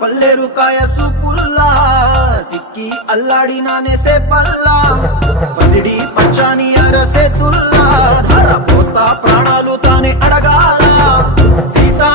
పల్లెరు కాయ సూపుల్లా సిక్కి అల్లాడినానే సేపల్లా పసిడి పచ్చాని అరసేతుల్లా ధర పోస్తా ప్రాణాలు తానే అడగాల సీతా